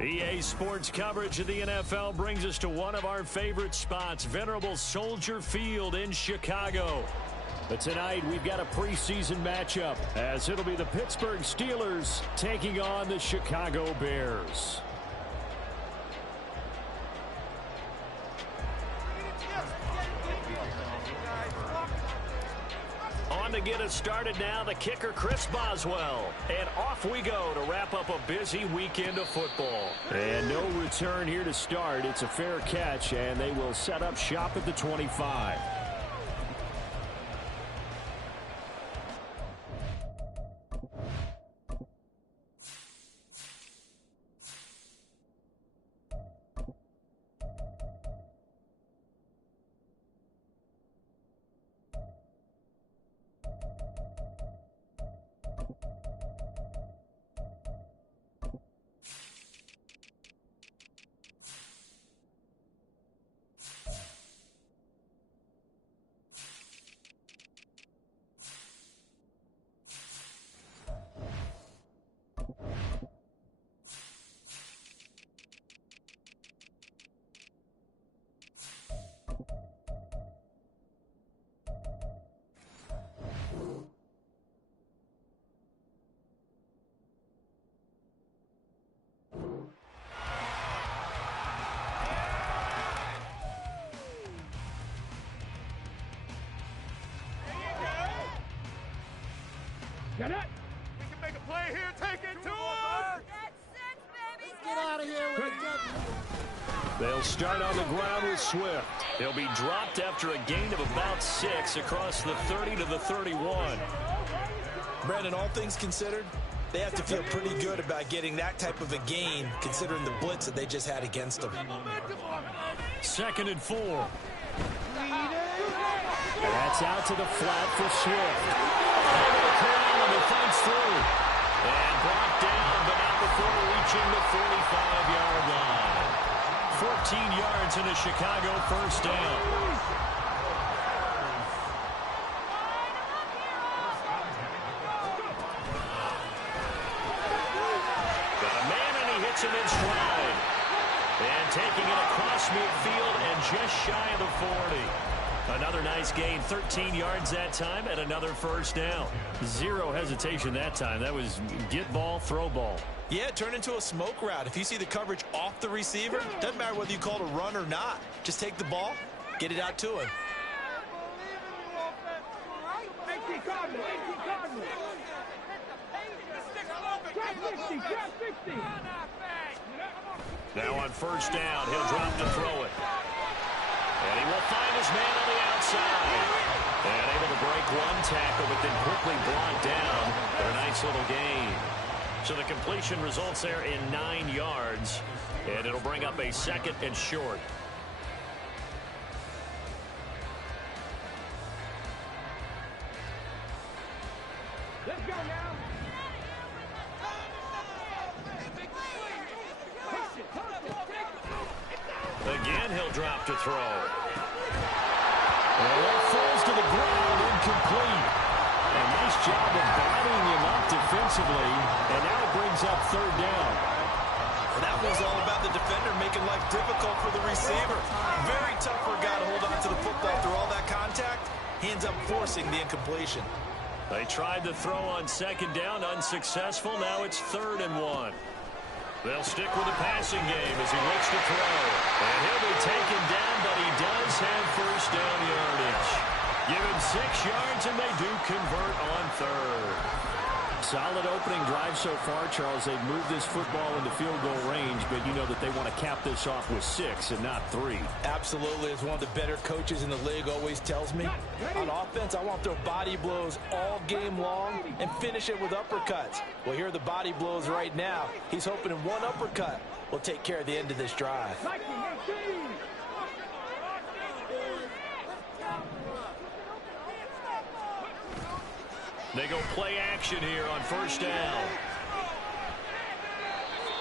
EA Sports coverage of the NFL brings us to one of our favorite spots, venerable Soldier Field in Chicago. But tonight, we've got a preseason matchup, as it'll be the Pittsburgh Steelers taking on the Chicago Bears. On to get us started now, the kicker, Chris Boswell. And off we go to wrap up a busy weekend of football. And no return here to start. It's a fair catch, and they will set up shop at the 25. Get it! We can make a play here. Take it to him! That's six, baby! Get out of here with it. They'll start on the ground with Swift. He'll be dropped after a gain of about 6 across the 30 to the 31. Brandon, all things considered, they have to feel pretty good about getting that type of a gain, considering the blitz that they just had against them. 2nd and 4. That's out to the flat for Swift. He fights through. And brought down, but not before reaching the 45-yard line. 14 yards in a Chicago first down. Got a man, and he hits him in stride. And taking it across midfield and just shy of the 40. Another nice gain, 13 yards that time, and another first down. Zero hesitation that time. That was get ball, throw ball. Yeah, turn into a smoke route. If you see the coverage off the receiver, doesn't matter whether you call it a run or not. Just take the ball, get it out to him. Now on first down, he'll drop to throw it. And he will find his man on the outside. And able to break one tackle, but then quickly brought down for a nice little gain. So the completion results there in 9 yards. And it'll bring up a 2nd and short. Let's go now. Again, he'll drop to throw. And that falls to the ground, incomplete. A nice job of bodying him up defensively, and now it brings up 3rd down. And that was all about the defender making life difficult for the receiver. Very tough for a guy to hold on to the football through all that contact. He ends up forcing the incompletion. They tried to throw on 2nd down, unsuccessful. Now it's 3rd and 1. They'll stick with the passing game as he looks to throw. And he'll be taken down, but he does have first down yardage. Give him 6 yards, and they do convert on 3rd. Solid opening drive so far, Charles. They've moved this football into field goal range, but you know that they want to cap this off with 6 and not 3. Absolutely. As one of the better coaches in the league always tells me, on offense, I want to throw body blows all game long and finish it with uppercuts. Well, here are the body blows right now. He's hoping in one uppercut will take care of the end of this drive. They go play action here on first down.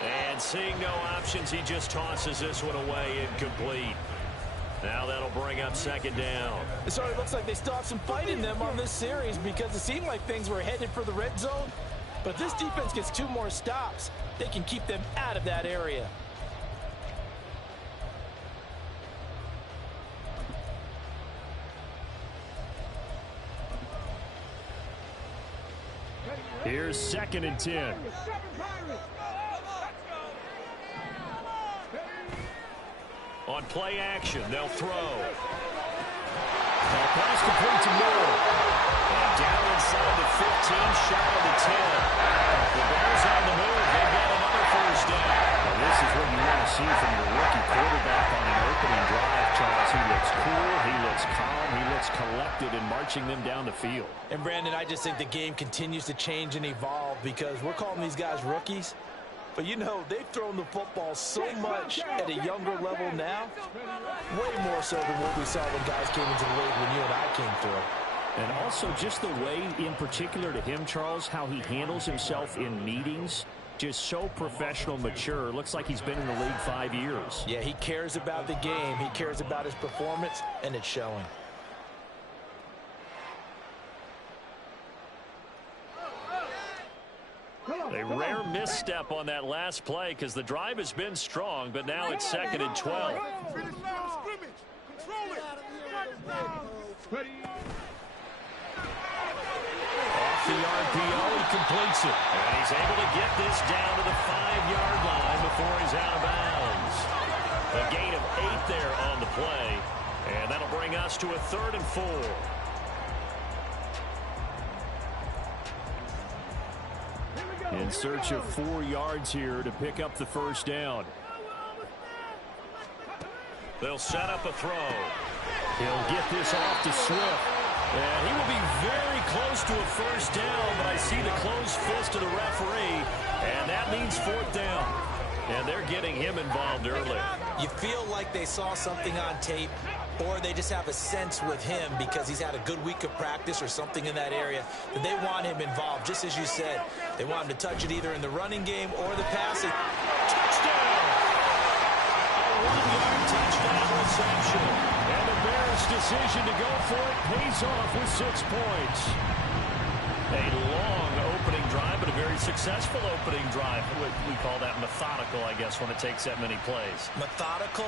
And seeing no options, he just tosses this one away, incomplete. Now that'll bring up 2nd down. It sort of looks like they still have some fight in them on this series because it seemed like things were headed for the red zone. But if this defense gets 2 more stops, they can keep them out of that area. Here's 2nd and 10. On play action, they'll throw. That pass complete to Moore. And down inside the 15, shy of the 10. The Bears on the move. They've got another first down. Well, this is what you want to see from your rookie quarterback on an opening drive, Charles. He looks cool, he looks calm, he looks collected in marching them down the field. And, Brandon, I just think the game continues to change and evolve because we're calling these guys rookies. But, you know, they've thrown the football so much at a younger level now, way more so than what we saw when guys came into the league when you and I came through. And also just the way, in particular to him, Charles, how he handles himself in meetings, just so professional, mature. Looks like he's been in the league 5 years. Yeah, he cares about the game. He cares about his performance, and it's showing. A rare misstep on that last play because the drive has been strong, but now it's 2nd and 12. Control it. Off the RPO, he completes it. And he's able to get this down to the 5-yard line before he's out of bounds. A gain of 8 there on the play. And that'll bring us to a 3rd and 4. In search of 4 yards here to pick up the first down. They'll set up a throw. He'll get this off to Swift. And he will be very close to a first down, but I see the closed fist of the referee, and that means 4th down. And they're getting him involved early. You feel like they saw something on tape, or they just have a sense with him because he's had a good week of practice or something in that area that they want him involved, just as you said. They want him to touch it either in the running game or the passing. Touchdown! A 1-yard touchdown reception. And the Bears' decision to go for it pays off with 6 points. A long opening drive, but a very successful opening drive. We call that methodical, I guess, when it takes that many plays. Methodical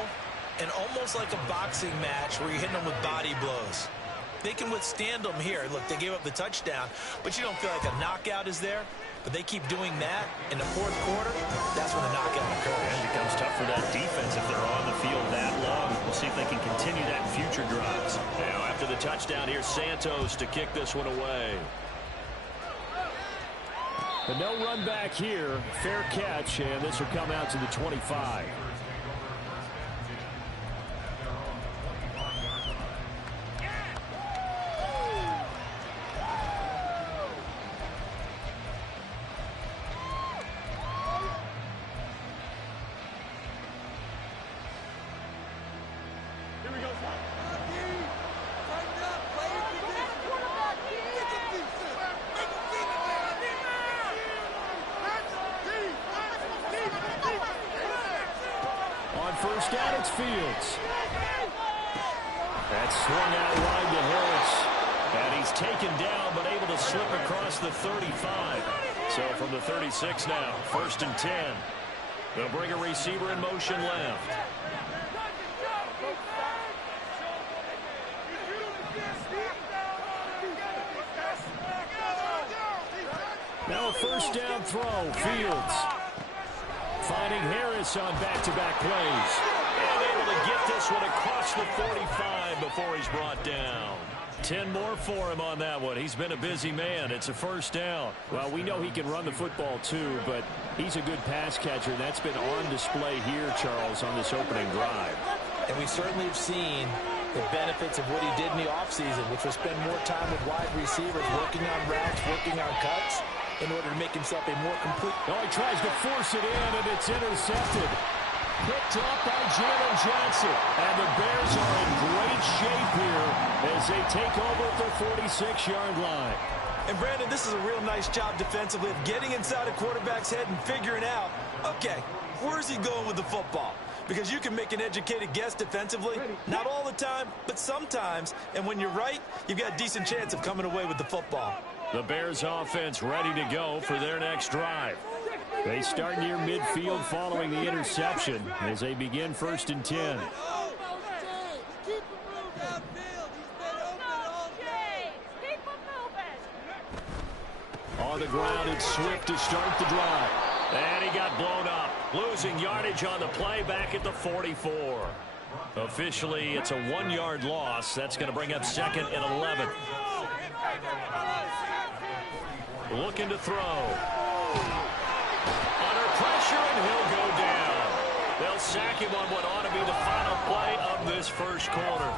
and almost like a boxing match where you're hitting them with body blows. They can withstand them here. Look, they gave up the touchdown, but you don't feel like a knockout is there. But they keep doing that in the 4th quarter. That's when the knockout occurs. And it becomes tough for that defense if they're on the field that long. We'll see if they can continue that in future drives. Now, after the touchdown, here's Santos to kick this one away. But no run back here. Fair catch, and this will come out to the 25. First down, it's Fields. That's swung out wide to Harris. And he's taken down, but able to slip across the 35. So from the 36 now, 1st and 10. They'll bring a receiver in motion left. Now a first down throw, Fields. Finding Harris on back-to-back plays. And able to get this one across the 45 before he's brought down. 10 more for him on that one. He's been a busy man. It's a first down. Well, we know he can run the football too, but he's a good pass catcher. That's been on display here, Charles, on this opening drive. And we certainly have seen the benefits of what he did in the offseason, which was spend more time with wide receivers, working on routes, working on cuts, in order to make himself a more complete. Oh, he tries to force it in, and it's intercepted. Picked up by Jalen Johnson. And the Bears are in great shape here as they take over at their 46-yard line. And, Brandon, this is a real nice job defensively of getting inside a quarterback's head and figuring out, okay, where's he going with the football? Because you can make an educated guess defensively. Not all the time, but sometimes. And when you're right, you've got a decent chance of coming away with the football. The Bears offense ready to go for their next drive. They start near midfield following the interception as they begin 1st and 10. On the ground, it's Swift to start the drive. And he got blown up, losing yardage on the play back at the 44. Officially, it's a 1-yard loss. That's going to bring up 2nd and 11. Looking to throw. Under pressure, and he'll go down. They'll sack him on what ought to be the final play of this first quarter.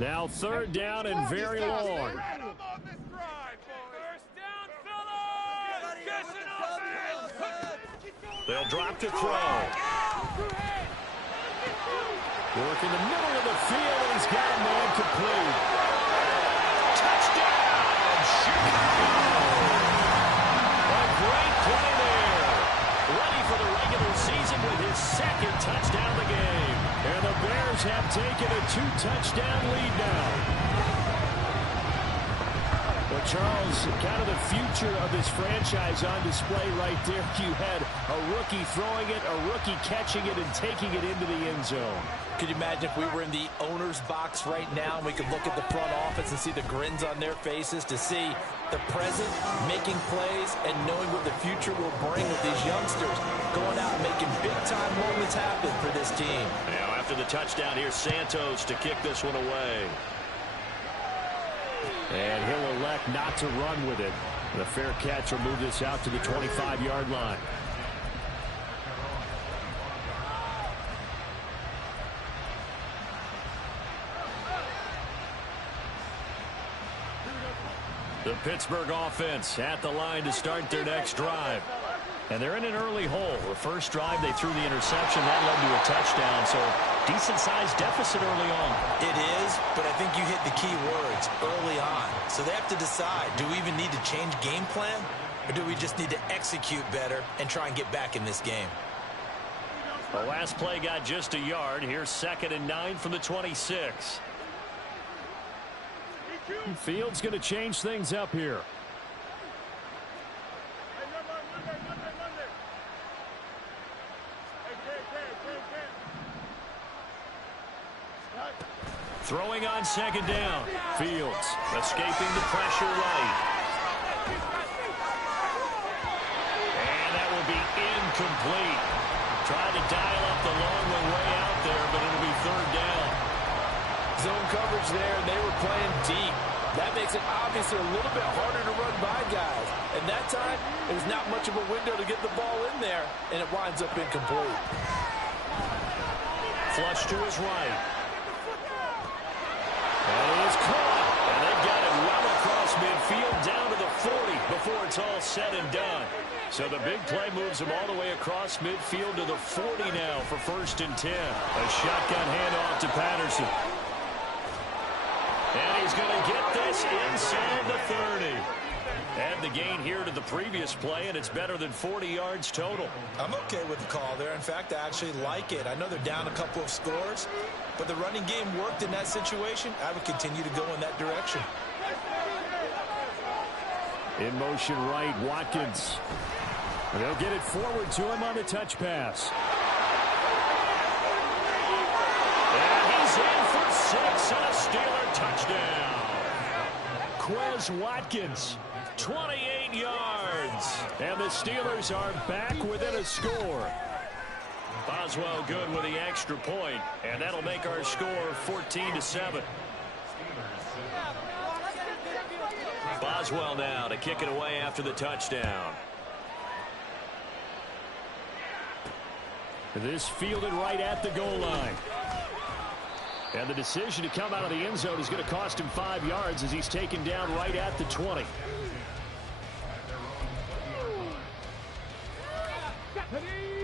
Now 3rd down and very long. They'll drop to throw. Work in the middle of the field, and he's got a man complete. Touchdown, Chicago! A great play there. Ready for the regular season with his 2nd touchdown of the game. And the Bears have taken a 2-touchdown lead now. Well, Charles, kind of the future of this franchise on display right there. You had a rookie throwing it, a rookie catching it, and taking it into the end zone. Could you imagine if we were in the owner's box right now and we could look at the front office and see the grins on their faces, to see the present making plays and knowing what the future will bring with these youngsters going out and making big-time moments happen for this team. Now, after the touchdown, here's Santos to kick this one away. And he'll elect not to run with it. The fair catch will move this out to the 25-yard line. The Pittsburgh offense at the line to start their next drive. And they're in an early hole. The first drive, they threw the interception. That led to a touchdown. So decent-sized deficit early on. It is, but I think you hit the key words, early on. So they have to decide, do we even need to change game plan? Or do we just need to execute better and try and get back in this game? The last play got just a yard. Here's 2nd and 9 from the 26. Fields going to change things up here. Throwing on 2nd down. Fields escaping the pressure right. And that will be incomplete. Tried to dial up the long one way out there, but it'll be 3rd down. Zone coverage there, and they were playing deep. That makes it obviously a little bit harder to run by guys. And that time, it was not much of a window to get the ball in there, and it winds up incomplete. Flush to his right. That is caught. And they've got it well across midfield down to the 40 before it's all said and done. So the big play moves him all the way across midfield to the 40 now for 1st and 10. A shotgun handoff to Patterson. And he's going to get this inside the 30. Add the gain here to the previous play, and it's better than 40 yards total. I'm okay with the call there. In fact, I actually like it. I know they're down a couple of scores, but the running game worked in that situation. I would continue to go in that direction. In motion right, Watkins. And they'll get it forward to him on the touch pass. And he's in for 6 and a Steeler touchdown. Quez Watkins, 28 yards. And the Steelers are back within a score. Boswell good with the extra point, and that'll make our score 14-7. Boswell now to kick it away after the touchdown. This fielded right at the goal line. And the decision to come out of the end zone is going to cost him 5 yards as he's taken down right at the 20.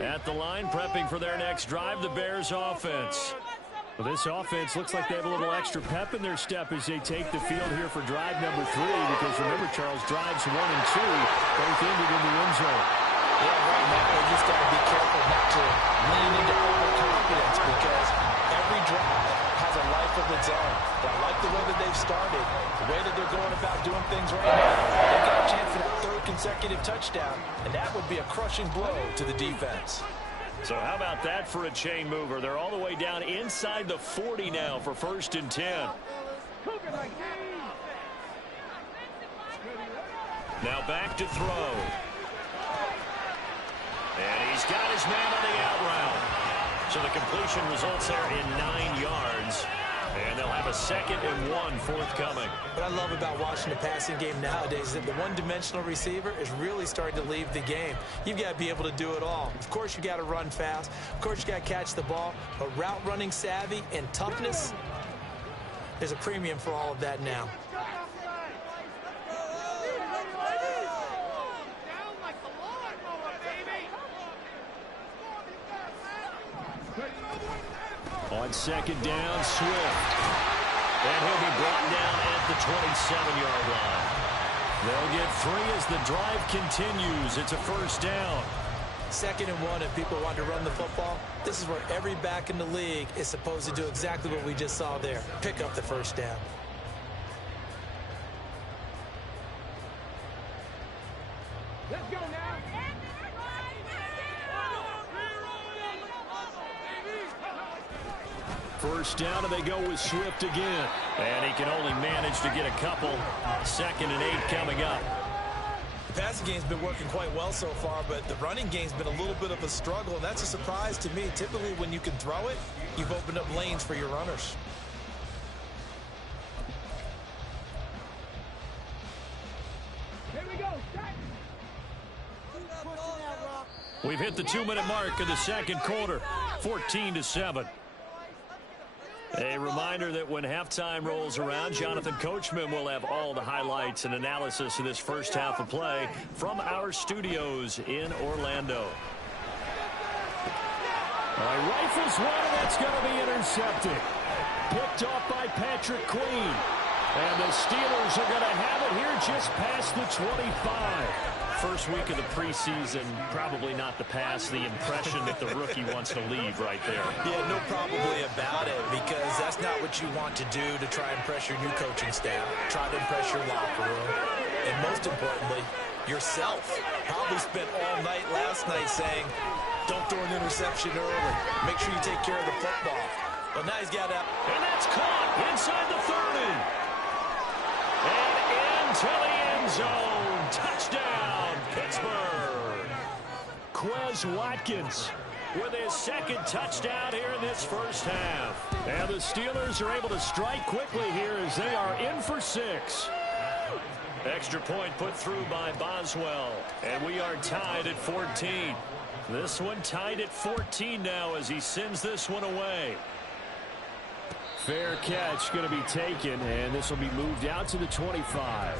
At the line, prepping for their next drive, the Bears offense. Well, this offense looks like they have a little extra pep in their step as they take the field here for drive number 3. Because remember, Charles, drives 1 and 2 both ended in the end zone. Yeah, right now they just got to be careful not to lean into overconfidence because every drive has a life of its own. But I like the way that they've started, the way that they're going about doing things right now. They've got a chance for that 3rd consecutive touchdown, and that would be a crushing blow to the defense. So how about that for a chain mover? They're all the way down inside the 40 now for 1st and 10. Now back to throw. And he's got his man on the out route. So the completion results there in 9 yards. And they'll have a 2nd and 1 forthcoming. What I love about watching the passing game nowadays is that the one-dimensional receiver is really starting to leave the game. You've got to be able to do it all. Of course, you got to run fast. Of course, you got to catch the ball. But route running savvy and toughness, there's a premium for all of that now. On 2nd down, Swift. And he'll be brought down at the 27-yard line. They'll get 3 as the drive continues. It's a 1st down. 2nd and 1, if people want to run the football, this is where every back in the league is supposed to do exactly what we just saw there. Pick up the 1st down. First down, and they go with Swift again. And he can only manage to get a couple. 2nd and 8 coming up. The passing game's been working quite well so far, but the running game's been a little bit of a struggle, and that's a surprise to me. Typically, when you can throw it, you've opened up lanes for your runners. We've hit the 2-minute mark of the second quarter, 14-7. A reminder that when halftime rolls around, Jonathan Coachman will have all the highlights and analysis of this first half of play from our studios in Orlando. All right, rifles one, and that's going to be intercepted. Picked off by Patrick Queen. And the Steelers are going to have it here just past the 25. First week of the preseason, probably not the pass, the impression that the rookie wants to leave right there. Yeah, no probably about it, because that's not what you want to do to try and impress your new coaching staff, try to impress your locker room, and most importantly, yourself. Probably spent all night last night saying, don't throw an interception early. Make sure you take care of the football. But now he's got that. And that's caught inside the 30. And into the end zone. Touchdown, Pittsburgh. Quez Watkins with his second touchdown here in this first half. And the Steelers are able to strike quickly here as they are in for 6. Extra point put through by Boswell. And we are tied at 14. This one tied at 14 now as he sends this one away. Fair catch going to be taken, and this will be moved out to the 25.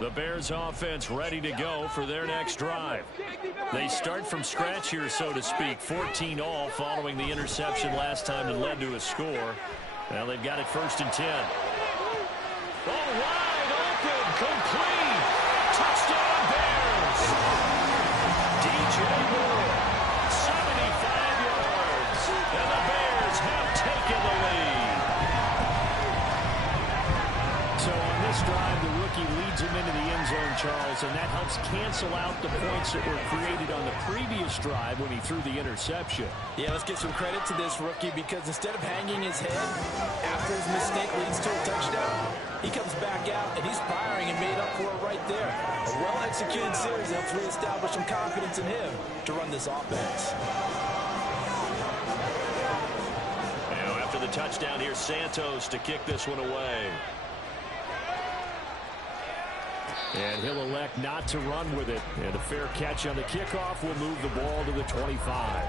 The Bears offense ready to go for their next drive. They start from scratch here, so to speak. 14 all following the interception last time that led to a score. Well, they've got it 1st and 10. Oh, wide open, complete. Touchdown, Bears. DJ Moore, 75 yards. And the Bears have taken the lead. So on this drive, the rookie leads him into the end zone, Charles, and that helps cancel out the points that were created on the previous drive when he threw the interception. Yeah, let's give some credit to this rookie, because instead of hanging his head after his mistake leads to a touchdown, he comes back out and he's firing and made up for it right there. A well-executed series helps reestablish some confidence in him to run this offense. Now after the touchdown, here's Santos to kick this one away. And he'll elect not to run with it. And a fair catch on the kickoff will move the ball to the 25.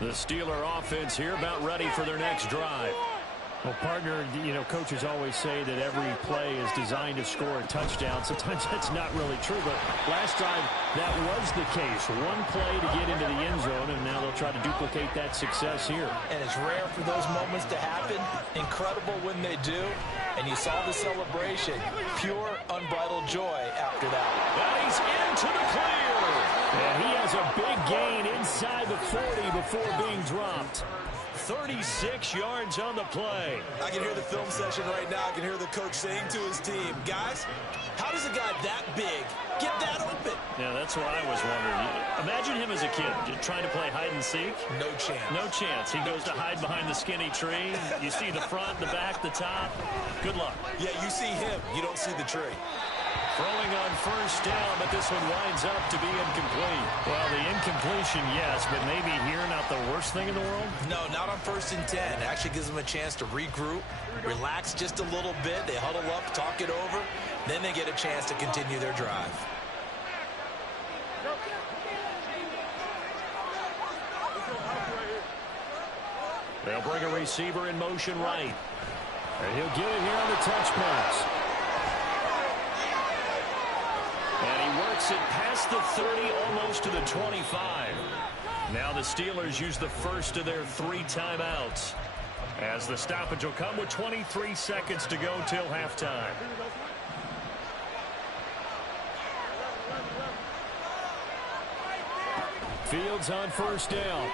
The Steeler offense here about ready for their next drive. Well, partner, you know, coaches always say that every play is designed to score a touchdown. Sometimes that's not really true, but last time that was the case. One play to get into the end zone, and now they'll try to duplicate that success here. And it's rare for those moments to happen. Incredible when they do. And you saw the celebration. Pure, unbridled joy after that. And he's into the clear. And he has a big gain inside the 40 before being dropped. 36 yards on the play. I can hear the film session right now. I can hear the coach saying to his team, guys, how does a guy that big get that open? Yeah, that's what I was wondering. Imagine him as a kid trying to play hide and seek. No chance. No chance. He goes to hide behind the skinny tree. You see the front, the back, the top. Good luck. Yeah, you see him. You don't see the tree. Throwing on first down, but this one winds up to be incomplete. Well, the incompletion, yes, but maybe here not the worst thing in the world? No, not on 1st and 10. It actually gives them a chance to regroup, relax just a little bit. They huddle up, talk it over. Then they get a chance to continue their drive. They'll bring a receiver in motion right. And he'll get it here on the touch pass. And he works it past the 30, almost to the 25. Now the Steelers use the first of their 3 timeouts. as the stoppage will come with 23 seconds to go till halftime. Fields on first down.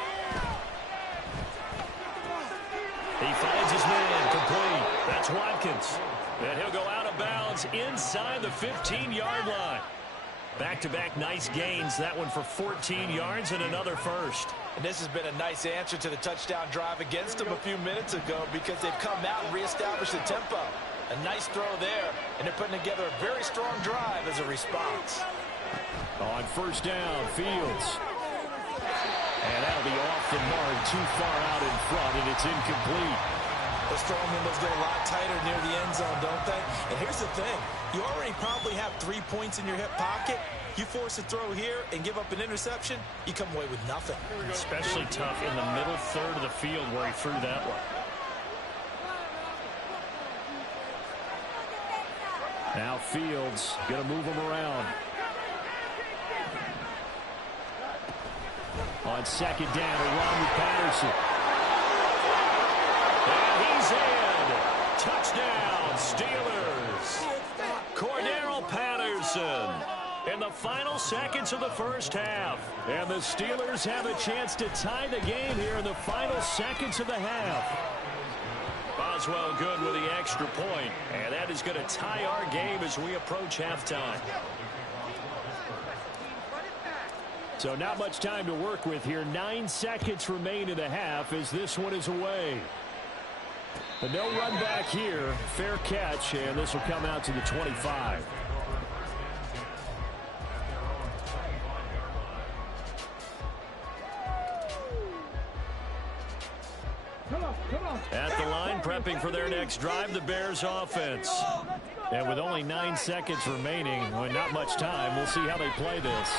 He finds his man complete. That's Watkins. And he'll go out of bounds inside the 15-yard line. Back-to-back nice gains. That one for 14 yards and another first. And this has been a nice answer to the touchdown drive against them a few minutes ago because they've come out and reestablished the tempo. A nice throw there, and they're putting together a very strong drive as a response. On first down, Fields. And that'll be off the mark, too far out in front, and it's incomplete. The strong windows get a lot tighter near the end zone, don't they? And here's the thing. You already probably have 3 points in your hip pocket. You force a throw here and give up an interception, you come away with nothing. Especially tough in the middle third of the field where he threw that one. Now Fields going to move him around. On second down, a run with Patterson. And he's in. Touchdown, Steelers. Cordero Patterson in the final seconds of the first half. And the Steelers have a chance to tie the game here in the final seconds of the half. Boswell good with the extra point. And that is going to tie our game as we approach halftime. So not much time to work with here. 9 seconds remain in the half as this one is away. But no run back here. Fair catch, and this will come out to the 25. At the line, prepping for their next drive, the Bears offense. And with only 9 seconds remaining, well, not much time, we'll see how they play this.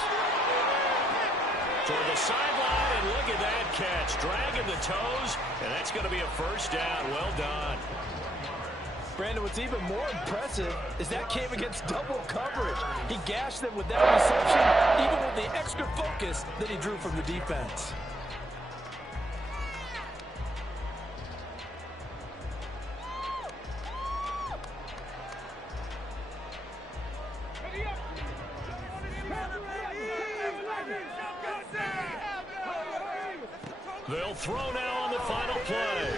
Toward the sideline, and look at that catch. Dragging the toes, and that's going to be a first down. Well done. Brandon, what's even more impressive is that came against double coverage. He gashed them with that reception, even with the extra focus that he drew from the defense. They'll throw now on the final play.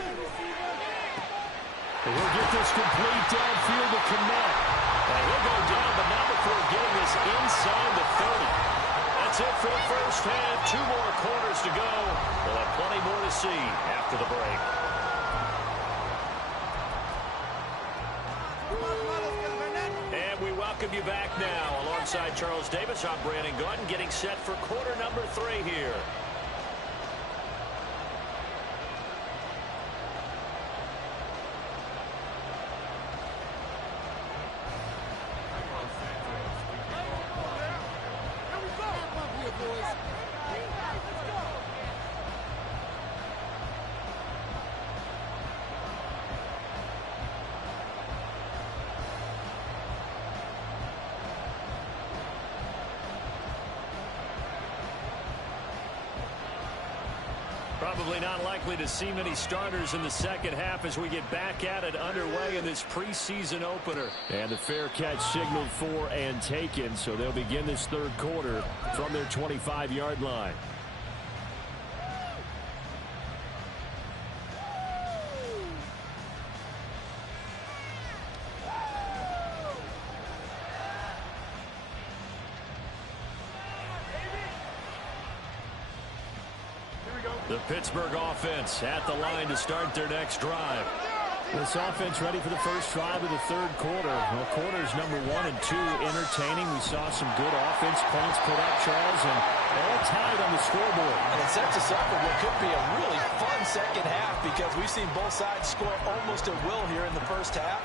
He'll get this complete downfield to connect. And he'll go down, but not before getting this inside the 30. That's it for the first half. 2 more quarters to go. We'll have plenty more to see after the break. And we welcome you back now. Alongside Charles Davis, I'm Brandon Gaudin, getting set for quarter number 3 here. Probably not likely to see many starters in the second half as we get back at it underway in this preseason opener. And the fair catch signaled for and taken, so they'll begin this third quarter from their 25-yard line. The Pittsburgh offense at the line to start their next drive. This offense ready for the first drive of the third quarter. Well, quarters number 1 and 2 entertaining. We saw some good offense points put up, Charles, and all tied on the scoreboard. And it sets us up for what could be a really fun second half because we've seen both sides score almost at will here in the first half.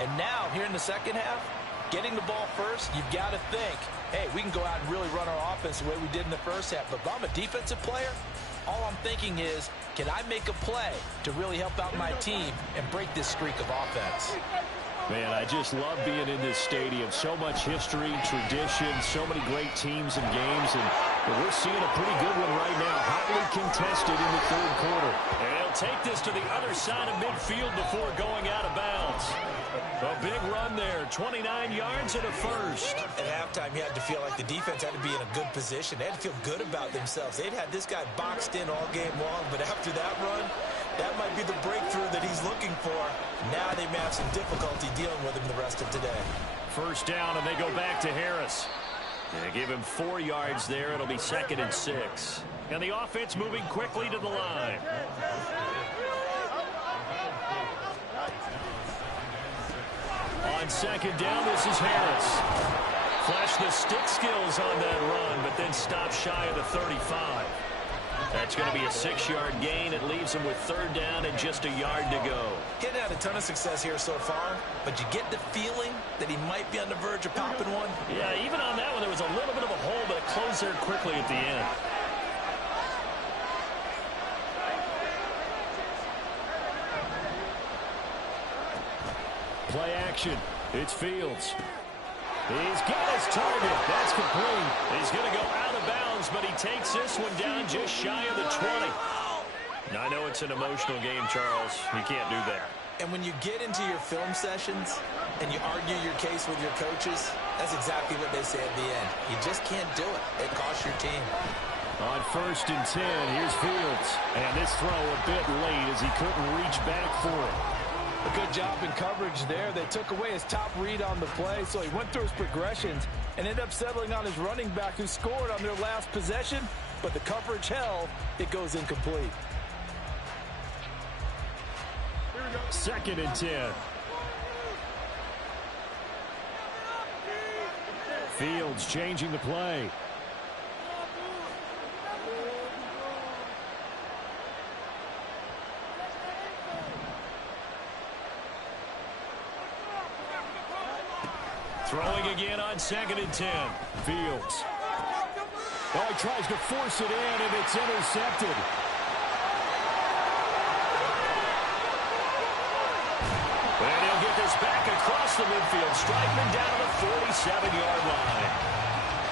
And now, here in the second half, getting the ball first, you've got to think, hey, we can go out and really run our offense the way we did in the first half. But if I'm a defensive player, all I'm thinking is, can I make a play to really help out my team and break this streak of offense? Man, I just love being in this stadium. So much history, tradition, so many great teams and games. And But we're seeing a pretty good one right now, hotly contested in the third quarter. And he'll take this to the other side of midfield before going out of bounds. A big run there, 29 yards and a first. At halftime, you had to feel like the defense had to be in a good position. They had to feel good about themselves. They'd had this guy boxed in all game long, but after that run, that might be the breakthrough that he's looking for. Now they may have some difficulty dealing with him the rest of today. First down, and they go back to Harris. They give him 4 yards there. It'll be 2nd and 6. And the offense moving quickly to the line. On 2nd down, this is Harris. Flashed the stick skills on that run, but then stopped shy of the 35. That's going to be a 6-yard gain. It leaves him with 3rd down and just a yard to go. He hadn't had a ton of success here so far, but you get the feeling that he might be on the verge of popping one. Yeah, even on that one, there was a little bit of a hole, but it closed there quickly at the end. Play action. It's Fields. He's got his target. That's complete. He's going to go out of bounds, but he takes this one down just shy of the 20. Now, I know it's an emotional game, Charles. You can't do that. And when you get into your film sessions and you argue your case with your coaches, that's exactly what they say at the end. You just can't do it. It costs your team. On 1st and 10, here's Fields. And this throw a bit late as he couldn't reach back for it. A good job in coverage there. They took away his top read on the play, so he went through his progressions and ended up settling on his running back who scored on their last possession, but the coverage held. It goes incomplete. 2nd and 10. Fields changing the play. Throwing again on 2nd and 10. Fields. Oh, he tries to force it in, and it's intercepted. And he'll get this back across the midfield, striking down to the 47-yard line.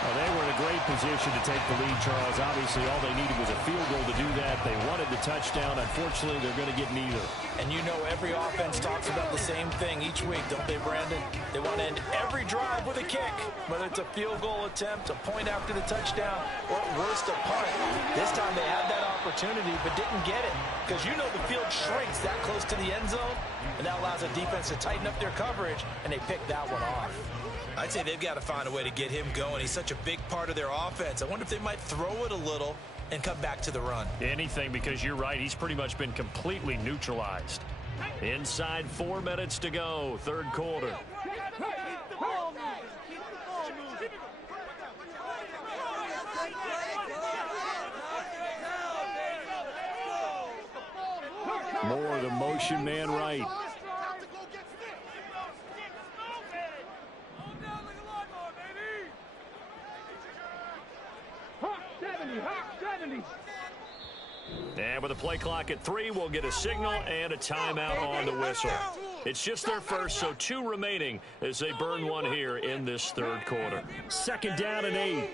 Well, they were in a great position to take the lead, Charles. Obviously, all they needed was a field goal to do that. They wanted the touchdown. Unfortunately, they're going to get neither. And you know every offense talks about the same thing each week, don't they, Brandon? They want to end every drive with a kick, whether it's a field goal attempt, a point after the touchdown, or at worst, a punt. This time they had that opportunity but didn't get it because you know the field shrinks that close to the end zone, and that allows the defense to tighten up their coverage, and they picked that one off. I'd say they've got to find a way to get him going. He's such a big part of their offense. I wonder if they might throw it a little and come back to the run. Anything, because you're right. He's pretty much been completely neutralized. Inside 4 minutes to go, third quarter. More of the motion man right. And with the play clock at 3, we'll get a signal and a timeout on the whistle. It's just their first, so 2 remaining as they burn one here in this third quarter. 2nd down and 8.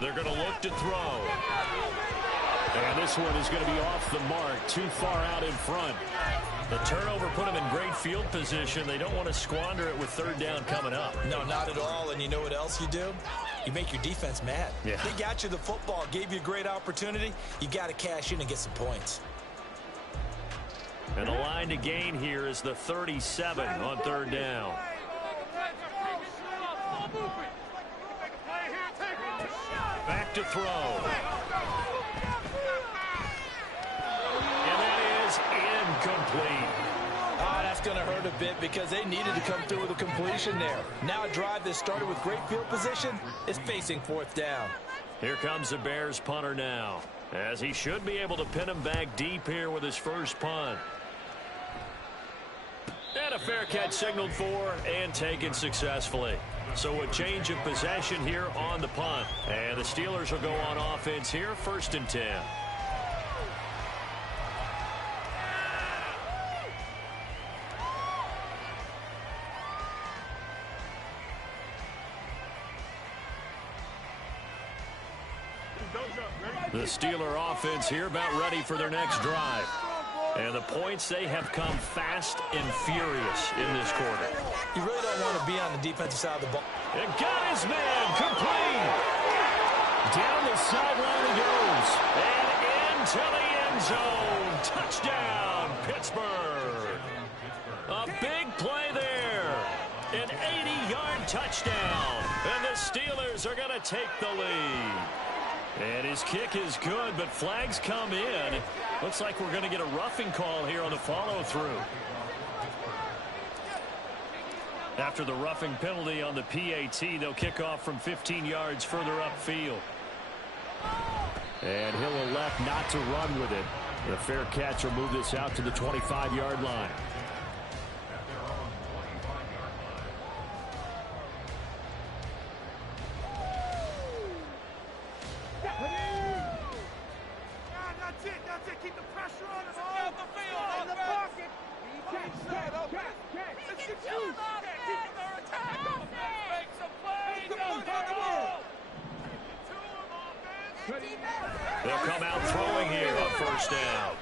They're going to look to throw. And this one is going to be off the mark, too far out in front. The turnover put them in great field position. They don't want to squander it with 3rd down coming up. No, not at all. And you know what else you do? You make your defense mad. Yeah. They got you the football, gave you a great opportunity. You got to cash in and get some points. And the line to gain here is the 37 on 3rd down. Back to throw. And that is incomplete. Oh, that's going to hurt a bit because they needed to come through with a completion there. Now a drive that started with great field position is facing 4th down. Here comes the Bears punter now, as he should be able to pin him back deep here with his first punt. And a fair catch signaled for and taken successfully. So a change of possession here on the punt. And the Steelers will go on offense here, 1st and 10. The Steeler offense here about ready for their next drive. And the points, they have come fast and furious in this quarter. You really don't want to be on the defensive side of the ball. And got his man complete. Down the sideline he goes. And into the end zone. Touchdown, Pittsburgh. A big play there. An 80-yard touchdown. And the Steelers are going to take the lead. And his kick is good, but flags come in. Looks like we're going to get a roughing call here on the follow-through. After the roughing penalty on the PAT, they'll kick off from 15 yards further upfield. And he'll elect not to run with it. The fair catch will move this out to the 25-yard line. That's it. Keep the pressure on him. Out the field. In the pocket. Let's get you. Keep their attack. Make some plays. They'll come out throwing here on first down.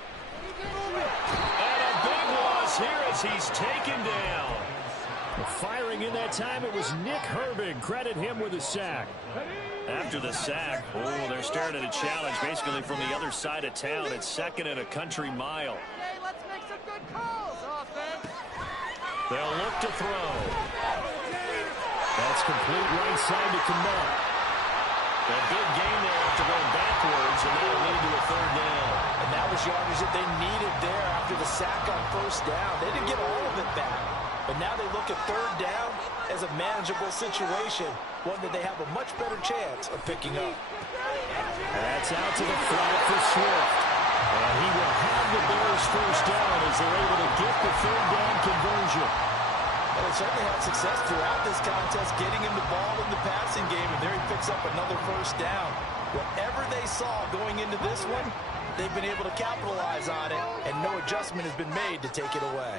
And a big loss here as he's taken down. Firing in that time, it was Nick Herbig. Credit him with a sack. After the sack, they're staring at a challenge basically from the other side of town. It's second and a country mile. Hey, let's make some good calls, offense. They'll look to throw. That's complete right side to Kmet. A big gain there after going backwards, and that'll lead to a third down. And that was yardage that they needed there after the sack on first down. They didn't get all of it back. But now they look at third down as a manageable situation, one that they have a much better chance of picking up. That's out to the flat for Swift. And he will have the Bears first down as they're able to get the third down conversion. Well, they certainly had success throughout this contest, getting him the ball in the passing game, and there he picks up another first down. Whatever they saw going into this one, they've been able to capitalize on it, and no adjustment has been made to take it away.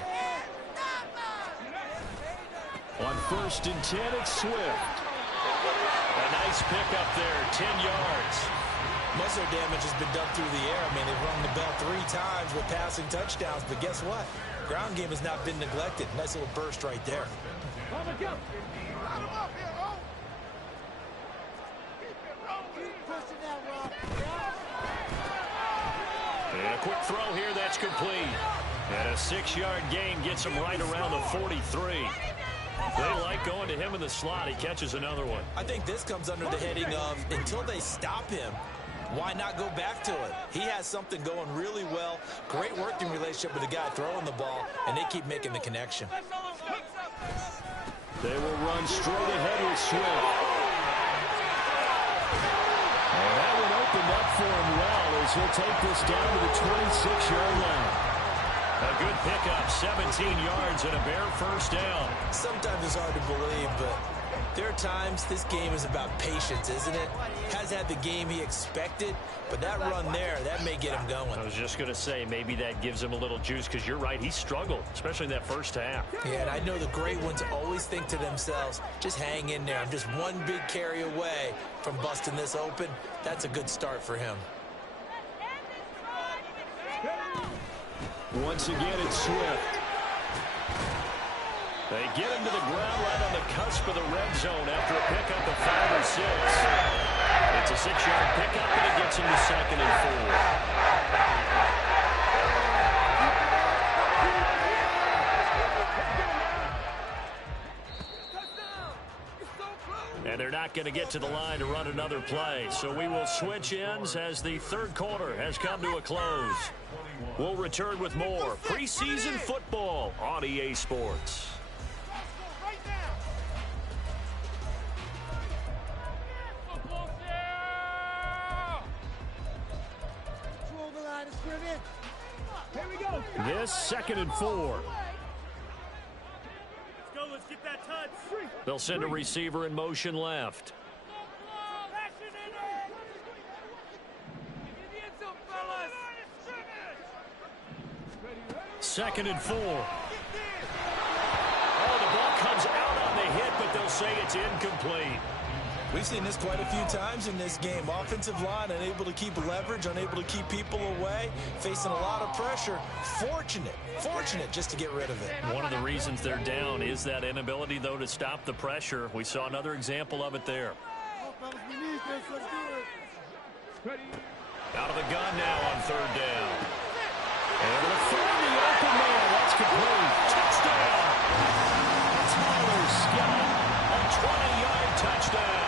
On 1st and 10, it's Swift. A nice pickup there, 10 yards. Most of their damage has been done through the air. I mean, they've rung the bell 3 times with passing touchdowns, but guess what? Ground game has not been neglected. Nice little burst right there. And a quick throw here, that's complete. And a 6-yard gain gets him right around the 43. They like going to him in the slot. He catches another one. I think this comes under the heading of, until they stop him, why not go back to it? He has something going really well. Great working relationship with the guy throwing the ball, and they keep making the connection. They will run straight ahead with Swift. And that one opened up for him well as he'll take this down to the 26-yard line. A good pickup, 17 yards and a Bear first down. Sometimes it's hard to believe, but there are times this game is about patience, isn't it? Has had the game he expected, but that run there, that may get him going. I was just going to say, maybe that gives him a little juice, because you're right, he struggled, especially in that first half. Yeah, and I know the great ones always think to themselves, just hang in there. I'm just one big carry away from busting this open. That's a good start for him. Once again, it's Swift. They get him to the ground right on the cusp of the red zone after a pickup of 5 or 6. It's a 6-yard pickup, and it gets him to 2nd and 4. And they're not going to get to the line to run another play. So we will switch ends as the third quarter has come to a close. We'll return with more preseason football on EA Sports. This 2nd and 4. Let's get that touch. They'll send a receiver in motion left. 2nd and 4. Oh, the ball comes out on the hit, but they'll say it's incomplete. We've seen this quite a few times in this game. Offensive line unable to keep leverage, unable to keep people away, facing a lot of pressure. Fortunate just to get rid of it. One of the reasons they're down is that inability, though, to stop the pressure. We saw another example of it there. Out of the gun now on third down. Able to find the open man. That's complete. Touchdown. Tyler Scott. A 20-yard touchdown.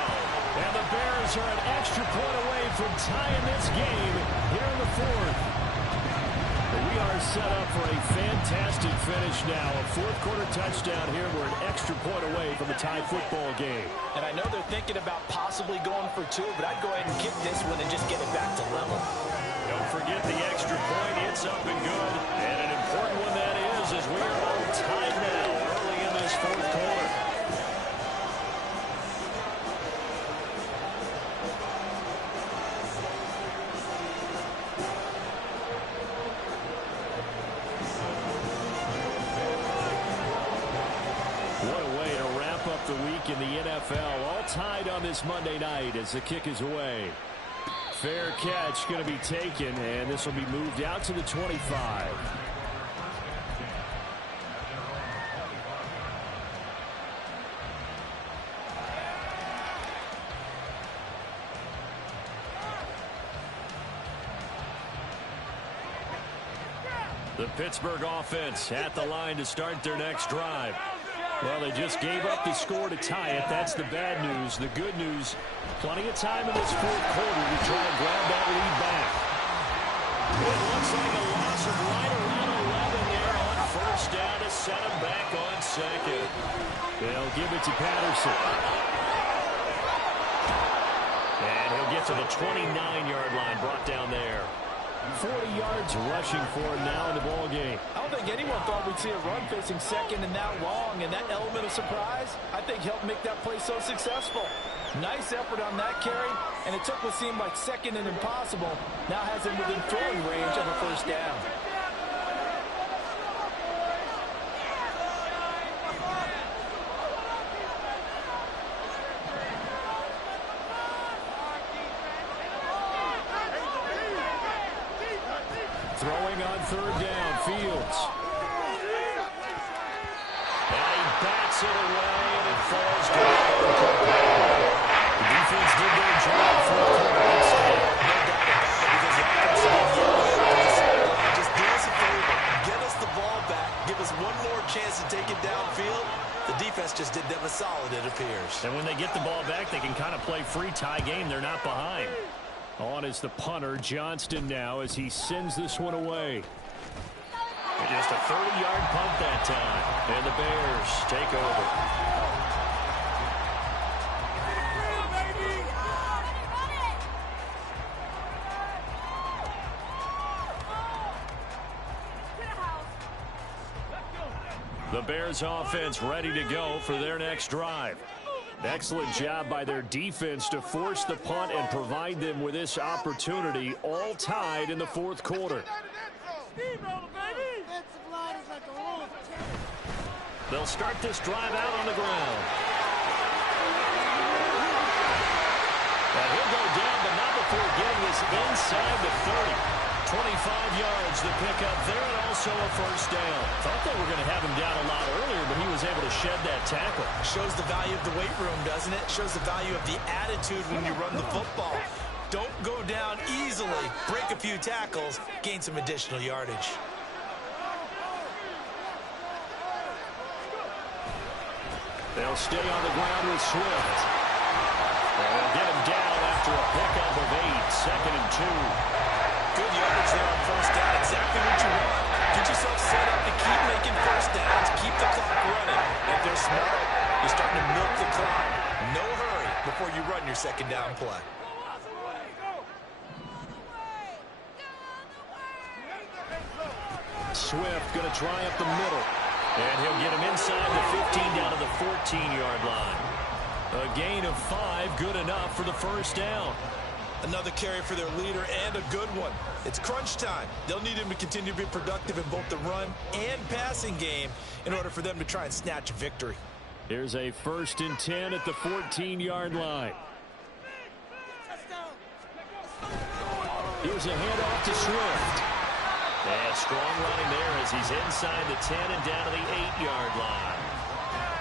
And the Bears are an extra point away from tying this game here in the fourth. We are set up for a fantastic finish now. A fourth-quarter touchdown here. We're an extra point away from a tie football game. And I know they're thinking about possibly going for two, but I'd go ahead and kick this one and just get it back to level. Don't forget the extra point. It's up and good. And an important one that is, as we are all tied now early in this fourth quarter. What a way to wrap up the week in the NFL. All tied on this Monday night as the kick is away. Fair catch going to be taken, and this will be moved out to the 25. The Pittsburgh offense at the line to start their next drive. Well, they just gave up the score to tie it. That's the bad news. The good news, plenty of time in this fourth quarter to try and grab that lead back. It looks like a loss of right around 11 there on first down to set him back on second. They'll give it to Patterson. And he'll get to the 29-yard line, brought down there. 40 yards rushing for him now in the ball game. I don't think anyone thought we'd see a run facing second and that long, and that element of surprise, I think, helped make that play so successful. Nice effort on that carry, and it took what seemed like second and impossible, now has him within throwing range of a first down. Throwing on third down, Fields. And he bats it away, and it falls down. The defense did their job for a quarter. No doubt about it, because the offense did just do us a favor. Get us the ball back. Give us one more chance to take it downfield. The defense just did them a solid, it appears. And when they get the ball back, they can kind of play free tie game. They're not behind. On is the punter, Johnston, now as he sends this one away. Just a 30-yard punt that time. And the Bears take over. The Bears offense ready to go for their next drive. Excellent job by their defense to force the punt and provide them with this opportunity, all tied in the fourth quarter. They'll start this drive out on the ground. And he'll go down, but not before getting this inside the 30. 25 yards the pickup there, and also a first down. Thought they were going to have him down a lot earlier, but he was able to shed that tackle. Shows the value of the weight room, doesn't it? Shows the value of the attitude when you run the football. Don't go down easily. Break a few tackles. Gain some additional yardage. They'll stay on the ground with Swift. They'll get him down after a pickup of 8, second and 2. Good yardage there on first down. Exactly what you want. Get yourself set up to keep making first downs. Keep the clock running. If they're smart, you're starting to milk the clock. No hurry before you run your second down play. Swift going to try up the middle. And he'll get him inside the 15 down to the 14-yard line. A gain of 5, good enough for the first down. Another carry for their leader, and a good one. It's crunch time. They'll need him to continue to be productive in both the run and passing game in order for them to try and snatch a victory. Here's a 1st and 10 at the 14-yard line. Here's a handoff to Swift. And strong running there as he's inside the 10 and down to the 8-yard line.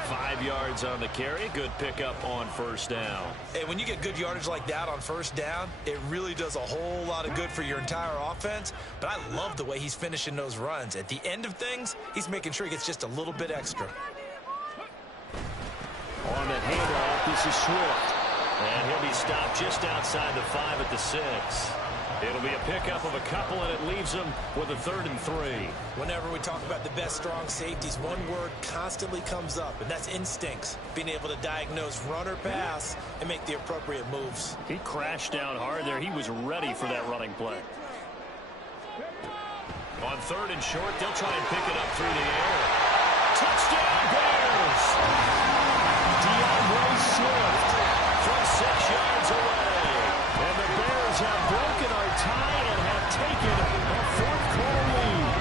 5 yards on the carry. Good pickup on first down. Hey, when you get good yardage like that on first down, it really does a whole lot of good for your entire offense. But I love the way he's finishing those runs. At the end of things, he's making sure he gets just a little bit extra. On that handoff, this is Swift. And he'll be stopped just outside the 5 at the 6. It'll be a pickup of a couple, and it leaves them with a 3rd and 3. Whenever we talk about the best strong safeties, one word constantly comes up, and that's instincts. Being able to diagnose run or pass and make the appropriate moves. He crashed down hard there. He was ready for that running play. On 3rd and short, they'll try and pick it up through the air. Touchdown, Bears! DeAndre Swift from 6 yards away. And the Bears have broken our tie and have taken a 4th-quarter lead.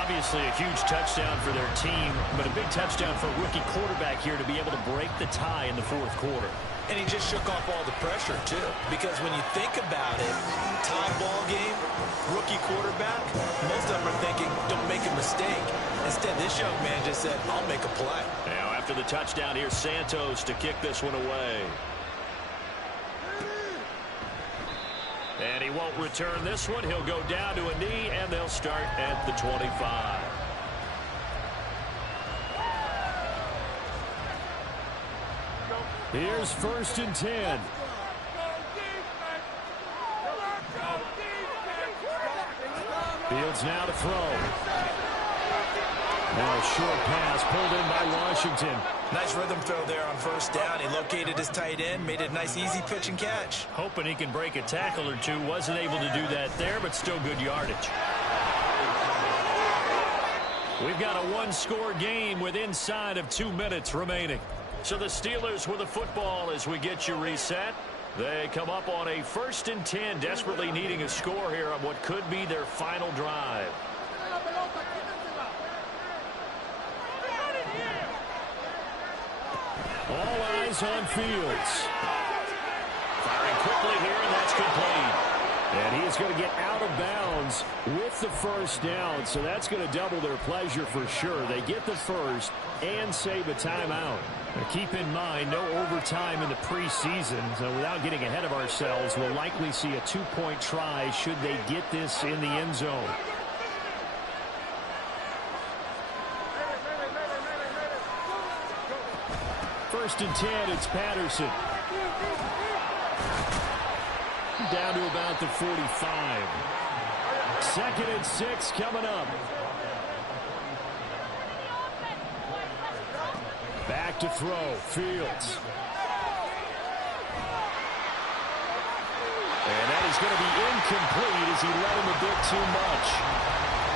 Obviously a huge touchdown for their team, but a big touchdown for a rookie quarterback here to be able to break the tie in the 4th quarter. And he just shook off all the pressure, too. Because when you think about it, tie ball game, rookie quarterback, most of them are thinking, don't make a mistake. Instead, this young man just said, I'll make a play. Now, after the touchdown, here's Santos to kick this one away. And he won't return this one. He'll go down to a knee, and they'll start at the 25. Here's 1st and 10. Fields now to throw. Now a short pass pulled in by Washington. Nice rhythm throw there on first down. He located his tight end, made it a nice, easy pitch and catch. Hoping he can break a tackle or two. Wasn't able to do that there, but still good yardage. We've got a 1-score game with inside of 2 minutes remaining. So the Steelers with the football as we get you reset. They come up on a 1st and 10, desperately needing a score here on what could be their final drive. All eyes on Fields. Firing quickly here, and that's complete. And he is going to get out of bounds with the 1st down, so that's going to double their pleasure for sure. They get the 1st and save a timeout. Now keep in mind, no overtime in the preseason, so without getting ahead of ourselves, we'll likely see a 2-point try should they get this in the end zone. First and 10, it's Patterson. Down to about the 45. 2nd and 6 coming up. Back to throw, Fields. And that is going to be incomplete as he let him a bit too much.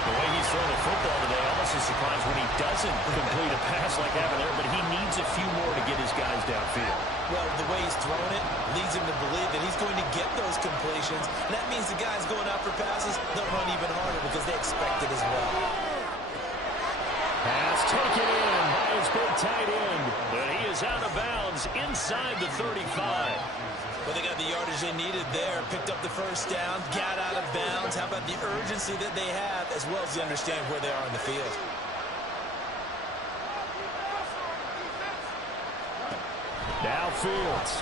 The way he's throwing the football today, almost a surprise when he doesn't complete a pass like that there, but he needs a few more to get his guys downfield. Well, the way he's throwing it leads him to believe that he's going to get those completions. And that means the guys going out for passes, they'll run even harder because they expect it as well. Pass taken in by his big tight end. And he is out of bounds inside the 35. Well, they got the yardage they needed there, picked up the 1st down, got out of bounds. How about the urgency that they have as well as the understanding where they are in the field? Now Fields.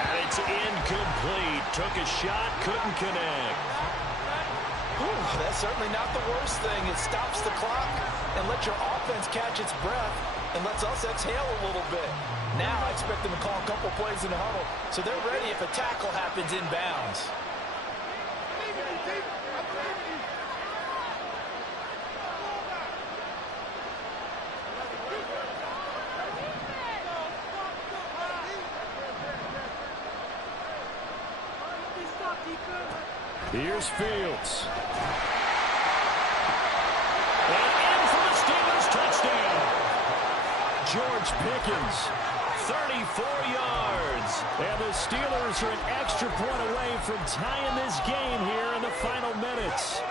And it's incomplete. Took a shot, couldn't connect. That's certainly not the worst thing. It stops the clock and lets your offense catch its breath and lets us exhale a little bit. Now I expect them to call a couple plays in the huddle so they're ready if a tackle happens in bounds. Here's Fields. And in for the Steelers touchdown. George Pickens. 34 yards. And the Steelers are an extra point away from tying this game here in the final minutes.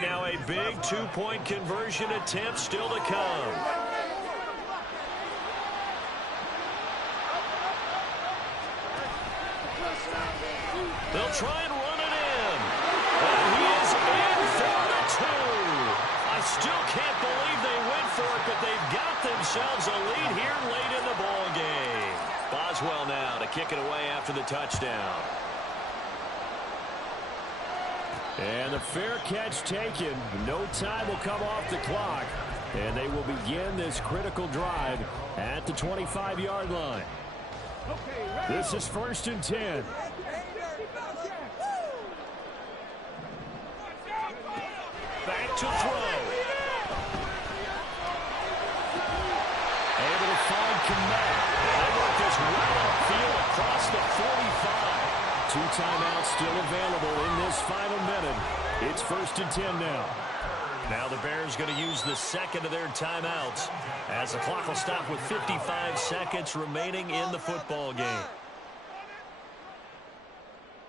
right now, a big two-point conversion attempt still to come. They'll try and run it in. And he is in for the two. I still can't believe they went for it, but they've got themselves a lead here late in the ball game. Boswell now to kick it away after the touchdown. And the fair catch taken. No time will come off the clock. And they will begin this critical drive at the 25-yard line. This is 1st and 10. Back to throw. Able to find Kmet. They work this right upfield across the 45. 2 timeouts still available in this final minute. It's 1st and 10 now. Now the Bears going to use the second of their timeouts as the clock will stop with 55 seconds remaining in the football game.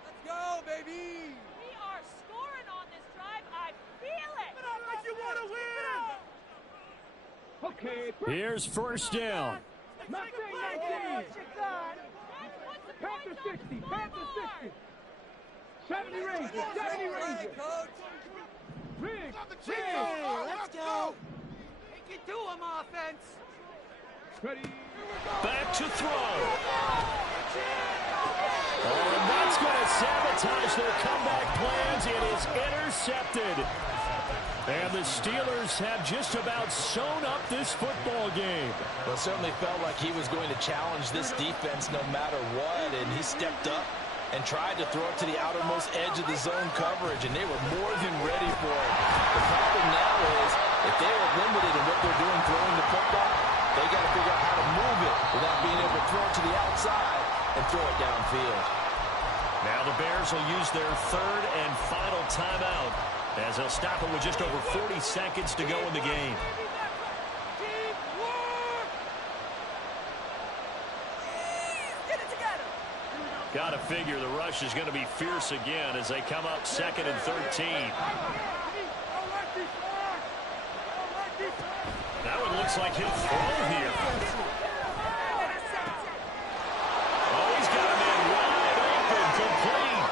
Let's go, baby. We are scoring on this drive. I feel it. Like you want to win. Okay. Here's 1st down. Nothing. Panther 60. Panther 60. 70 Rangers. 70 Rangers. Rig. Let's go. Take it to him, offense. Ready. Back to throw. Oh, and that's going to sabotage their comeback plans. It is intercepted. And the Steelers have just about sewn up this football game. Well, it certainly felt like he was going to challenge this defense no matter what, and he stepped up and tried to throw it to the outermost edge of the zone coverage, and they were more than ready for it. The problem now is if they are limited in what they're doing throwing the football, they got to figure out how to move it without being able to throw it to the outside and throw it downfield. Now the Bears will use their third and final timeout as they'll stop it with just over 40 seconds to go in the game. Get it together. Got to figure the rush is going to be fierce again as they come up 2nd and 13. That one looks like he'll throw here. Oh, he's got a man wide open, complete.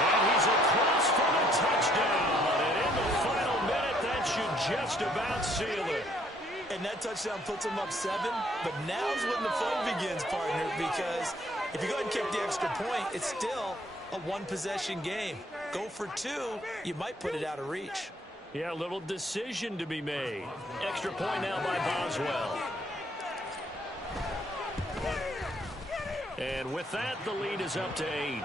And he's across for the touchdown. And in the final minute, that should just about seal it. And that touchdown puts them up 7, but now's when the fun begins, partner, because if you go ahead and kick the extra point, it's still a one-possession game. Go for 2, you might put it out of reach. Yeah, a little decision to be made. Extra point now by Boswell. And with that, the lead is up to 8.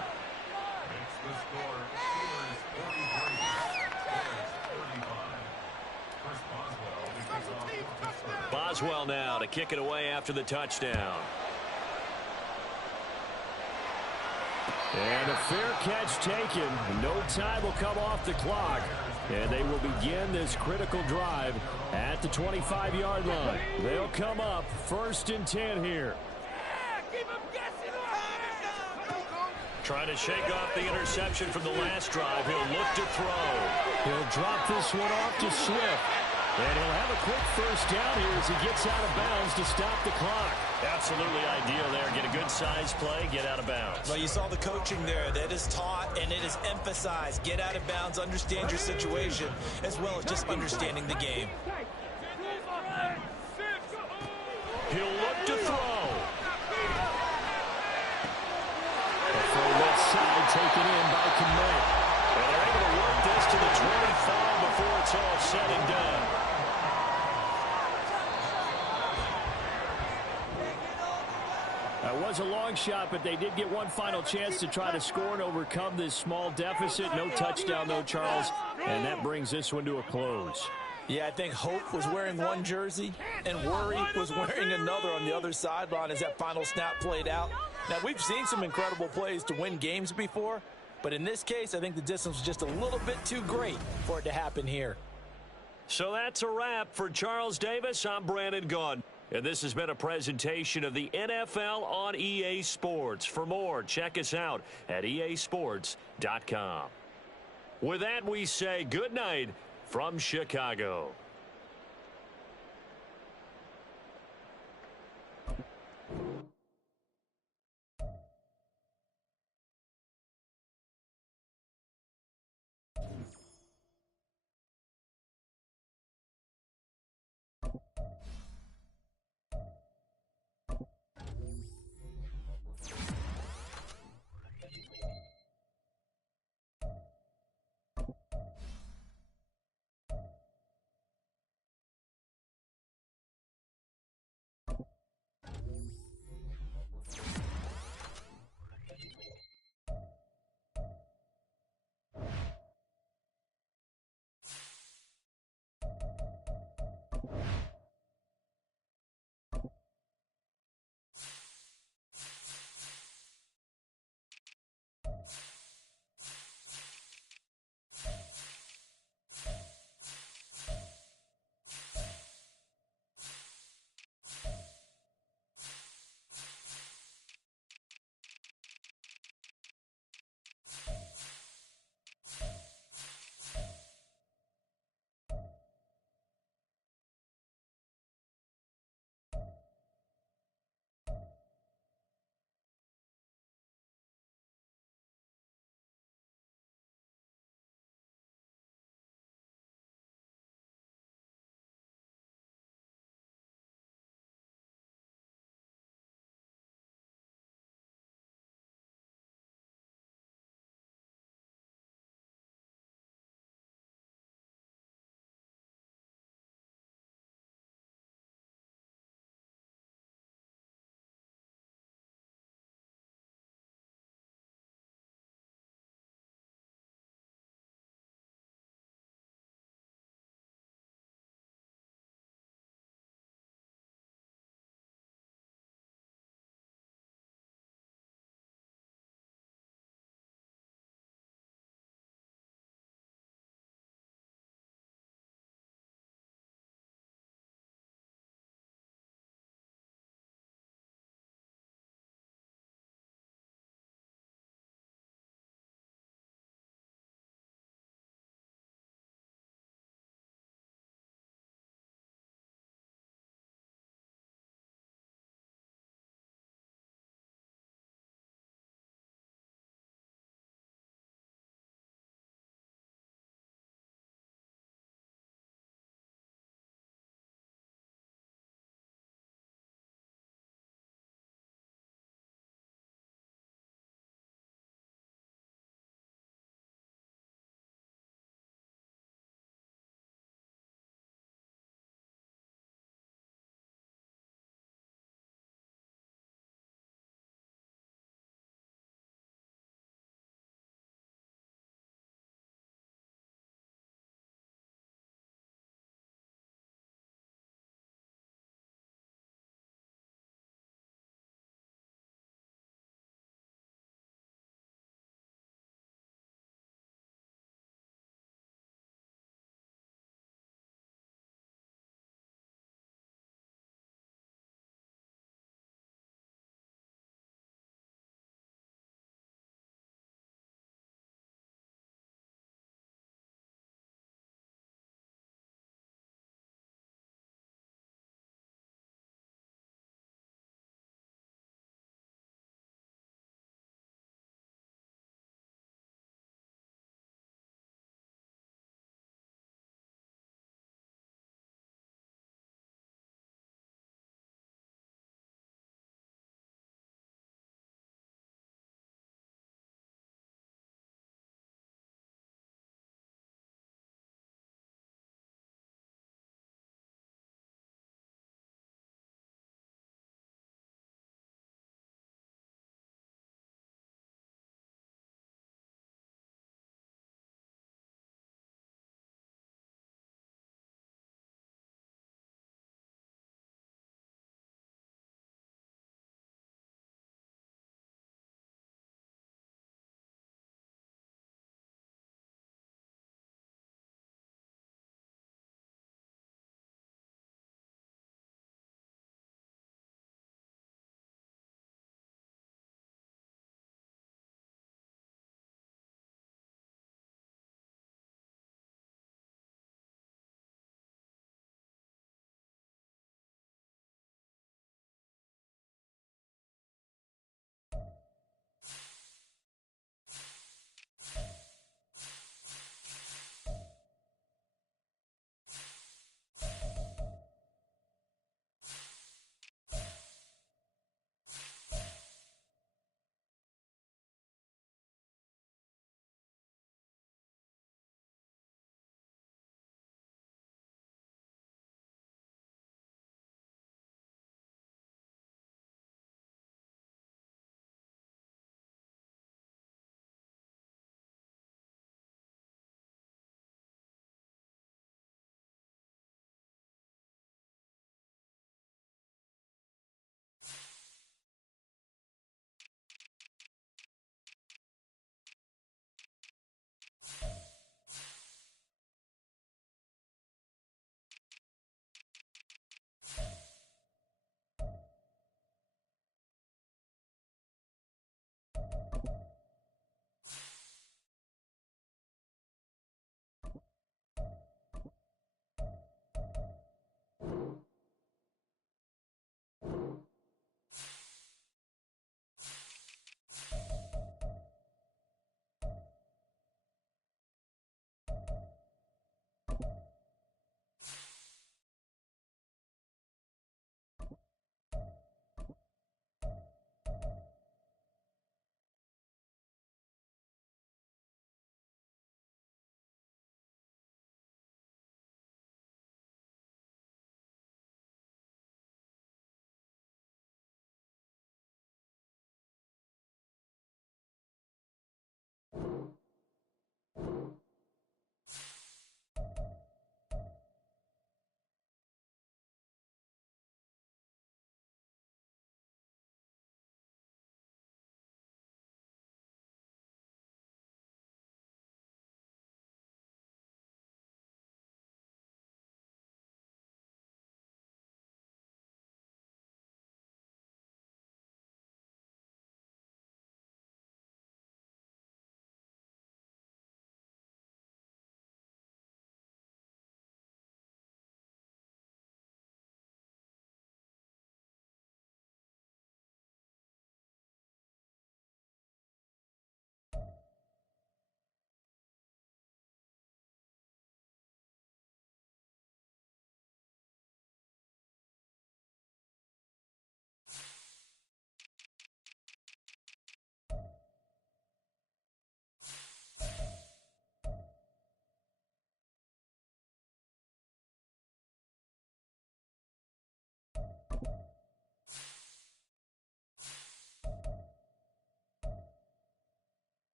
Boswell now to kick it away after the touchdown. And a fair catch taken. No time will come off the clock. And they will begin this critical drive at the 25-yard line. They'll come up 1st and 10 here. Trying to shake off the interception from the last drive. He'll look to throw. He'll drop this one off to Swift. And he'll have a quick 1st down here as he gets out of bounds to stop the clock. Absolutely ideal there. Get a good size play, get out of bounds. Well, you saw the coaching there. That is taught and it is emphasized. Get out of bounds, understand your situation, as well as just understanding the game. He'll look to throw. From left side, taken in by Kmet. And they're able to work this to the 25 before it's all said and done. That was a long shot, but they did get one final chance to try to score and overcome this small deficit. No touchdown, though, Charles, and that brings this one to a close. Yeah, I think Hope was wearing one jersey and Worry was wearing another on the other sideline as that final snap played out. Now, we've seen some incredible plays to win games before, but in this case, I think the distance was just a little bit too great for it to happen here. So that's a wrap for Charles Davis. I'm Brandon Gaudin. And this has been a presentation of the NFL on EA Sports. For more, check us out at easports.com. With that, we say good night from Chicago.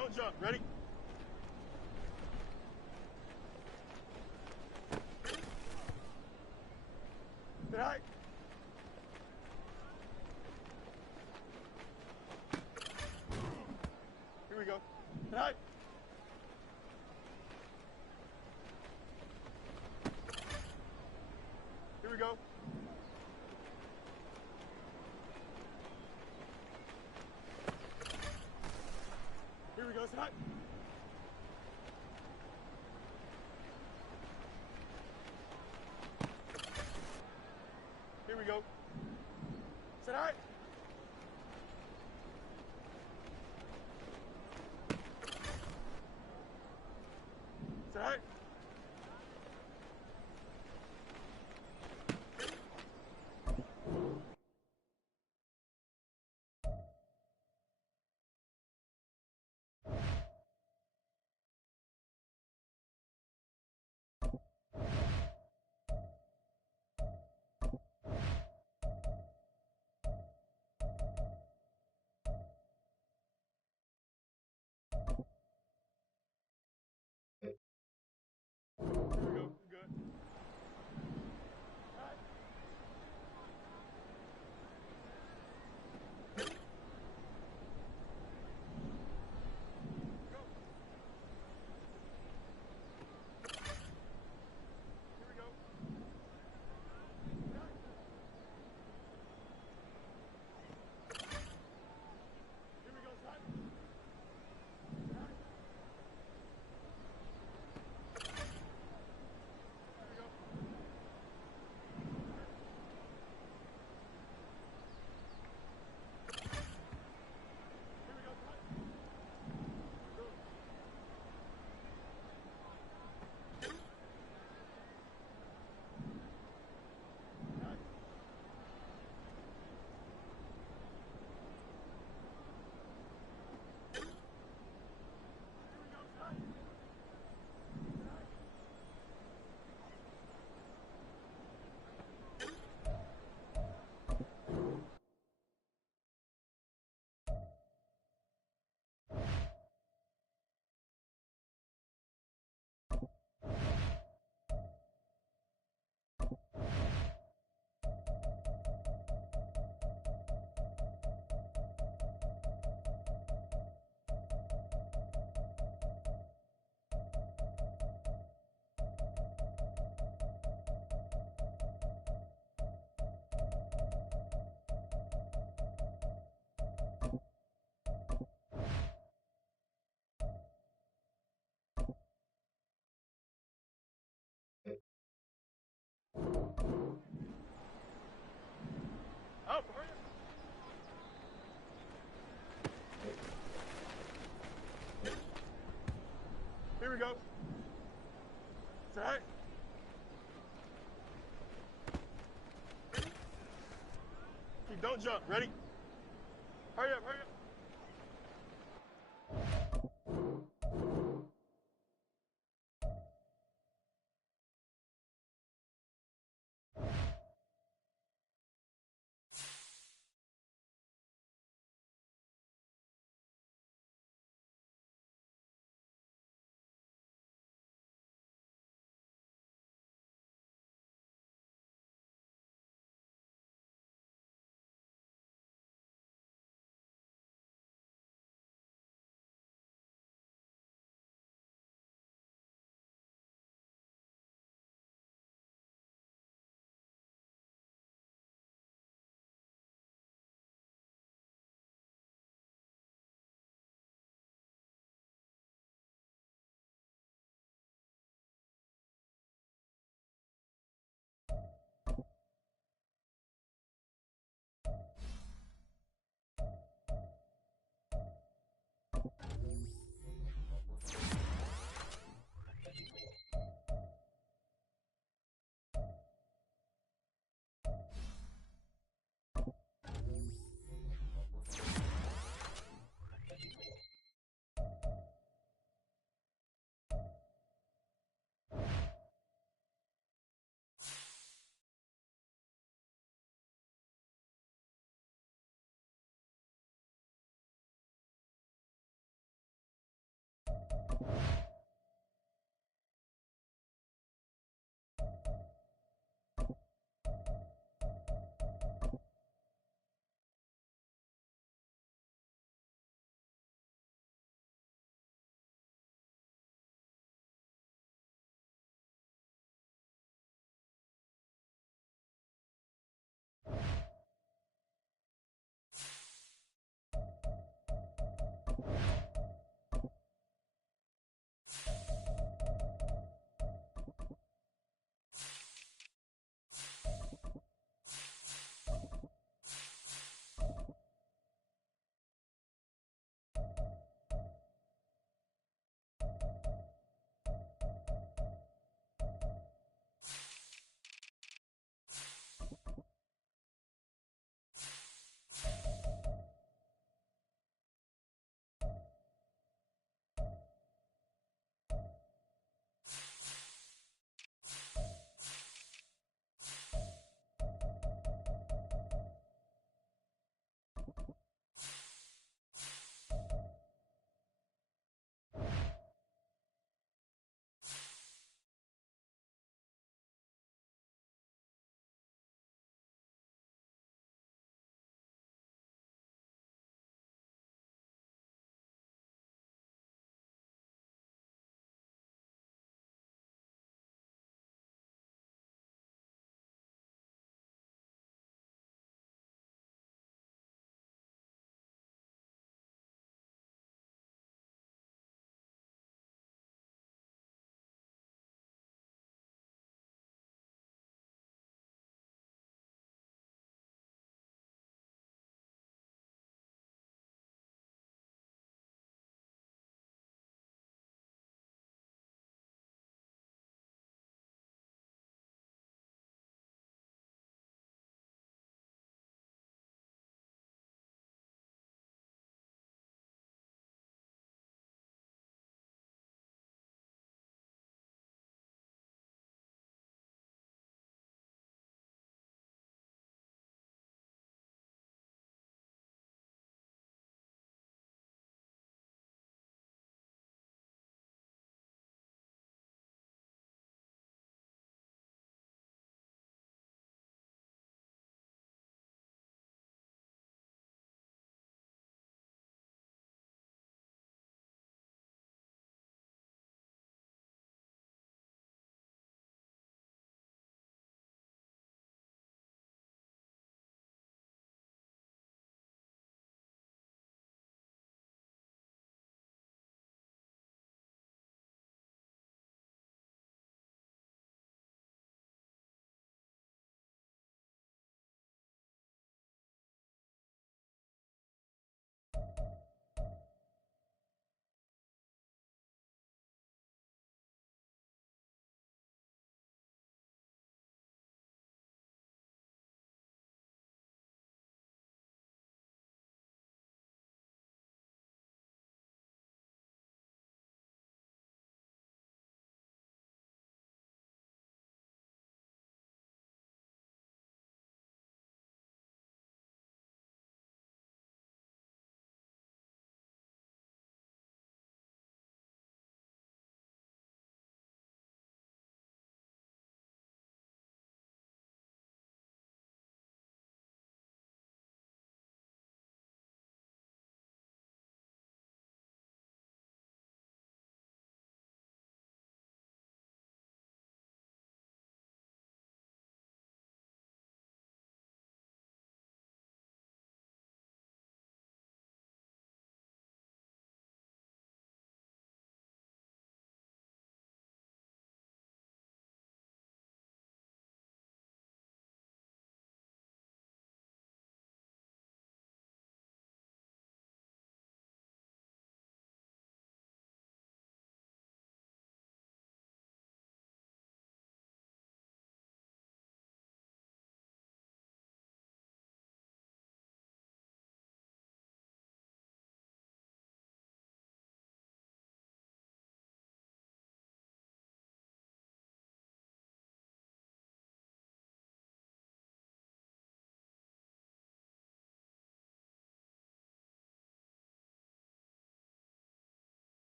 don't jump. Ready? All right. Here we go. All right. Here we go. Here we go, Scott. Here we go. Sit all right. Sit all right. Here we go. Good. All right. Go. Here we go. All right. Here we go, Scott. All right. Here we go. Here we go, Scott. Go. All right. Here we go, Scott. All right. Oh, hurry up. Here we go. It's all right. Keep, don't jump. Ready?